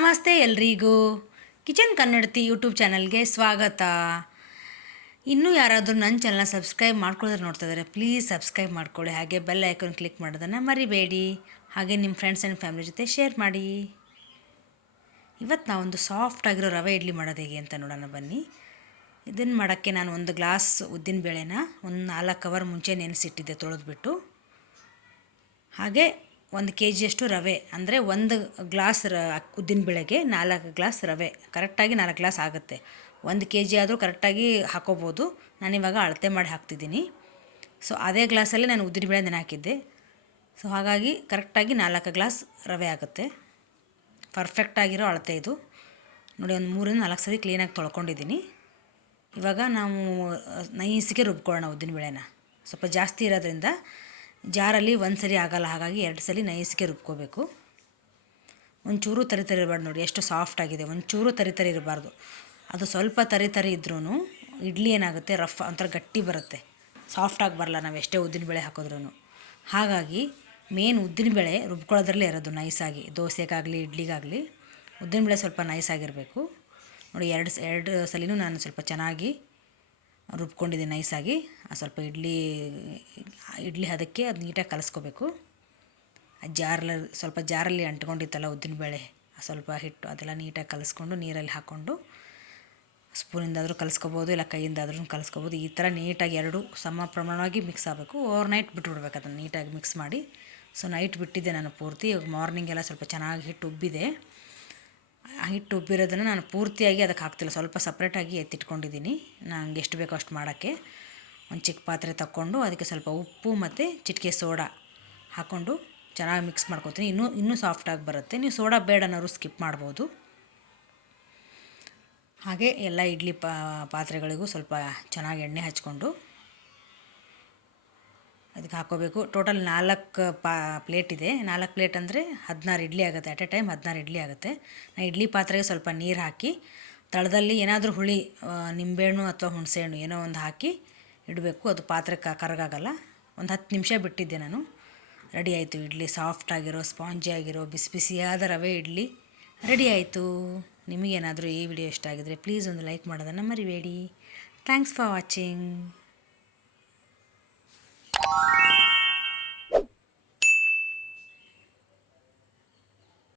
ನಮಸ್ತೆ ಎಲ್ರಿಗೂ ಕಿಚನ್ ಕನ್ನಡತಿ ಯೂಟ್ಯೂಬ್ ಚಾನಲ್ಗೆ ಸ್ವಾಗತ. ಇನ್ನೂ ಯಾರಾದರೂ ನನ್ನ ಚಾನಲ್ನ ಸಬ್ಸ್ಕ್ರೈಬ್ ಮಾಡ್ಕೊಳ್ಳೋದ್ರೆ ನೋಡ್ತಾ ಇದ್ದಾರೆ, ಪ್ಲೀಸ್ ಸಬ್ಸ್ಕ್ರೈಬ್ ಮಾಡ್ಕೊಳ್ಳಿ. ಹಾಗೆ ಬೆಲ್ ಐಕಾನ್ ಕ್ಲಿಕ್ ಮಾಡೋದನ್ನು ಮರಿಬೇಡಿ. ಹಾಗೆ ನಿಮ್ಮ ಫ್ರೆಂಡ್ಸ್ ಆ್ಯಂಡ್ ಫ್ಯಾಮಿಲಿ ಜೊತೆ ಶೇರ್ ಮಾಡಿ. ಇವತ್ತು ನಾವೊಂದು ಸಾಫ್ಟ್ ಆಗಿರೋ ರವೆ ಇಡ್ಲಿ ಮಾಡೋದು ಹೇಗೆ ಅಂತ ನೋಡೋಣ ಬನ್ನಿ. ಇದನ್ನು ಮಾಡೋಕ್ಕೆ ನಾನು ಒಂದು ಗ್ಲಾಸ್ ಉದ್ದಿನ ಬೇಳೆನ ಒಂದು 4 ಅವರ್ ಮುಂಚೆ ನೆನೆಸಿಟ್ಟಿದ್ದೆ ತೊಳೆದ್ಬಿಟ್ಟು. ಹಾಗೆ 1 kg ರವೆ, ಅಂದರೆ 1 ಗ್ಲಾಸ್ ಉದ್ದಿನ ಬೇಳೆಗೆ 4 ಗ್ಲಾಸ್ ರವೆ, ಕರೆಕ್ಟಾಗಿ 4 ಗ್ಲಾಸ್ ಆಗುತ್ತೆ. 1 kg ಆದರೂ ಕರೆಕ್ಟಾಗಿ ಹಾಕೋಬೋದು. ನಾನಿವಾಗ ಅಳತೆ ಮಾಡಿ ಹಾಕ್ತಿದ್ದೀನಿ. ಸೊ ಅದೇ ಗ್ಲಾಸಲ್ಲೇ ನಾನು ಉದ್ದಿನ ಬೇಳೆ ನೆನೆ ಹಾಕಿದ್ದೆ. ಸೊ ಹಾಗಾಗಿ ಕರೆಕ್ಟಾಗಿ 4 ಗ್ಲಾಸ್ ರವೆ ಆಗುತ್ತೆ. ಪರ್ಫೆಕ್ಟಾಗಿರೋ ಅಳತೆ ಇದು ನೋಡಿ. ಒಂದು 3-4 ಸರಿ ಕ್ಲೀನಾಗಿ ತೊಳ್ಕೊಂಡಿದ್ದೀನಿ. ಇವಾಗ ನಾವು ನೈಸಿಗೆ ರುಬ್ಕೊಳ್ಳೋಣ ಉದ್ದಿನ ಬೇಳೆನ. ಸ್ವಲ್ಪ ಜಾಸ್ತಿ ಇರೋದ್ರಿಂದ ಜಾರಲ್ಲಿ ಒಂದು ಸರಿ ಆಗೋಲ್ಲ, ಹಾಗಾಗಿ 2 ಸಲ ನೈಸ್ಗೆ ರುಬ್ಕೋಬೇಕು. ಒಂಚೂರು ತರಿ ಇರಬಾರ್ದು. ನೋಡಿ ಎಷ್ಟು ಸಾಫ್ಟ್ ಆಗಿದೆ, ಒಂಚೂರು ತರಿ ಇರಬಾರ್ದು. ಅದು ಸ್ವಲ್ಪ ತರಿ ಇದ್ರೂ ಇಡ್ಲಿ ಏನಾಗುತ್ತೆ, ರಫ್ ಒಂಥರ ಗಟ್ಟಿ ಬರುತ್ತೆ, ಸಾಫ್ಟಾಗಿ ಬರಲ್ಲ ನಾವು ಎಷ್ಟೇ ಉದ್ದಿನಬೇಳೆ ಹಾಕಿದ್ರೂ. ಹಾಗಾಗಿ ಮೇನ್ ಉದ್ದಿನಬೇಳೆ ರುಬ್ಕೊಳ್ಳೋದ್ರಲ್ಲೇ ಇರೋದು ನೈಸಾಗಿ. ದೋಸೆಗಾಗಲಿ ಇಡ್ಲಿಗಾಗಲಿ ಉದ್ದಿನಬೇಳೆ ಸ್ವಲ್ಪ ನೈಸಾಗಿರಬೇಕು. ನೋಡಿ, ಎರಡು ಸಲಿನೂ ನಾನು ಸ್ವಲ್ಪ ಚೆನ್ನಾಗಿ ರುಬ್ಕೊಂಡಿದ್ದೀನಿ ನೈಸಾಗಿ. ಸ್ವಲ್ಪ ಇಡ್ಲಿ ಅದಕ್ಕೆ ಅದು ನೀಟಾಗಿ ಕಲಿಸ್ಕೋಬೇಕು. ಸ್ವಲ್ಪ ಜಾರಲ್ಲಿ ಅಂಟ್ಕೊಂಡಿತ್ತಲ್ಲ ಉದ್ದಿನಬೇಳೆ, ಸ್ವಲ್ಪ ಹಿಟ್ಟು ಅದೆಲ್ಲ ನೀಟಾಗಿ ಕಲಿಸ್ಕೊಂಡು ನೀರಲ್ಲಿ ಹಾಕ್ಕೊಂಡು ಸ್ಪೂನಿಂದಾದರೂ ಕಲಿಸ್ಕೋಬೋದು, ಇಲ್ಲ ಕೈಯಿಂದಾದ್ರೂ ಕಲಿಸ್ಕೋಬೋದು. ಈ ಥರ ನೀಟಾಗಿ 2 ಸಮ ಪ್ರಮಾಣವಾಗಿ ಮಿಕ್ಸ್ ಆಗಬೇಕು. ಓವರ್ನೈಟ್ ಬಿಟ್ಟುಬಿಡ್ಬೇಕು ಅದನ್ನು ನೀಟಾಗಿ ಮಿಕ್ಸ್ ಮಾಡಿ. ಸೊ ನೈಟ್ ಬಿಟ್ಟಿದ್ದೆ ನಾನು ಪೂರ್ತಿ. ಇವಾಗ ಮಾರ್ನಿಂಗೆಲ್ಲ ಸ್ವಲ್ಪ ಚೆನ್ನಾಗಿ ಹಿಟ್ಟು ಉಬ್ಬಿದೆ. ಆ ಹಿಟ್ಟು ಉಬ್ಬಿರೋದನ್ನು ನಾನು ಪೂರ್ತಿಯಾಗಿ ಅದಕ್ಕೆ ಹಾಕ್ತಿಲ್ಲ, ಸ್ವಲ್ಪ ಸಪ್ರೇಟಾಗಿ ಎತ್ತಿಟ್ಕೊಂಡಿದ್ದೀನಿ. ನನಗೆ ಎಷ್ಟು ಬೇಕೋ ಅಷ್ಟು ಮಾಡೋಕ್ಕೆ ಒಂದು ಚಿಕ್ಕ ಪಾತ್ರೆ ತಗೊಂಡು ಅದಕ್ಕೆ ಸ್ವಲ್ಪ ಉಪ್ಪು ಮತ್ತು ಚಿಟಿಕೆ ಸೋಡಾ ಹಾಕ್ಕೊಂಡು ಚೆನ್ನಾಗಿ ಮಿಕ್ಸ್ ಮಾಡ್ಕೊತೀನಿ. ಇನ್ನೂ ಸಾಫ್ಟಾಗಿ ಬರುತ್ತೆ. ನೀವು ಸೋಡಾ ಬೇಡ ಅನ್ನೋರು ಸ್ಕಿಪ್ ಮಾಡ್ಬೋದು. ಹಾಗೆ ಎಲ್ಲ ಇಡ್ಲಿ ಪಾತ್ರೆಗಳಿಗೂ ಸ್ವಲ್ಪ ಚೆನ್ನಾಗಿ ಎಣ್ಣೆ ಹಚ್ಕೊಂಡು ಅದಕ್ಕೆ ಹಾಕ್ಕೋಬೇಕು. ಟೋಟಲ್ 4 ಪ್ಲೇಟ್ ಇದೆ. 4 ಪ್ಲೇಟ್ ಅಂದರೆ 16 ಇಡ್ಲಿ ಆಗುತ್ತೆ. ಅಟ್ ಎ ಟೈಮ್ 16 ಇಡ್ಲಿ ಆಗುತ್ತೆ. ನಾನು ಇಡ್ಲಿ ಪಾತ್ರೆಗೆ ಸ್ವಲ್ಪ ನೀರು ಹಾಕಿ ತಳದಲ್ಲಿ ಏನಾದರೂ ಹುಳಿ, ನಿಂಬೆಹಣ್ಣು ಅಥವಾ ಹುಣಸೆಹಣ್ಣು ಏನೋ ಒಂದು ಹಾಕಿ ಇಡಬೇಕು. ಅದು ಪಾತ್ರೆ ಕರಗಾಗಲ್ಲ. ಒಂದು 10 ನಿಮಿಷ ಬಿಟ್ಟಿದ್ದೆ ನಾನು. ರೆಡಿ ಆಯಿತು ಇಡ್ಲಿ. ಸಾಫ್ಟಾಗಿರೋ, ಸ್ಪಾಂಜಿ ಆಗಿರೋ, ಬಿಸಿ ಬಿಸಿಯಾದ ರವೆ ಇಡ್ಲಿ ರೆಡಿ ಆಯಿತು. ನಿಮಗೇನಾದರೂ ಈ ವಿಡಿಯೋ ಇಷ್ಟ ಆಗಿದರೆ ಪ್ಲೀಸ್ ಒಂದು ಲೈಕ್ ಮಾಡೋದನ್ನು ಮರಿಬೇಡಿ. Thanks for watching.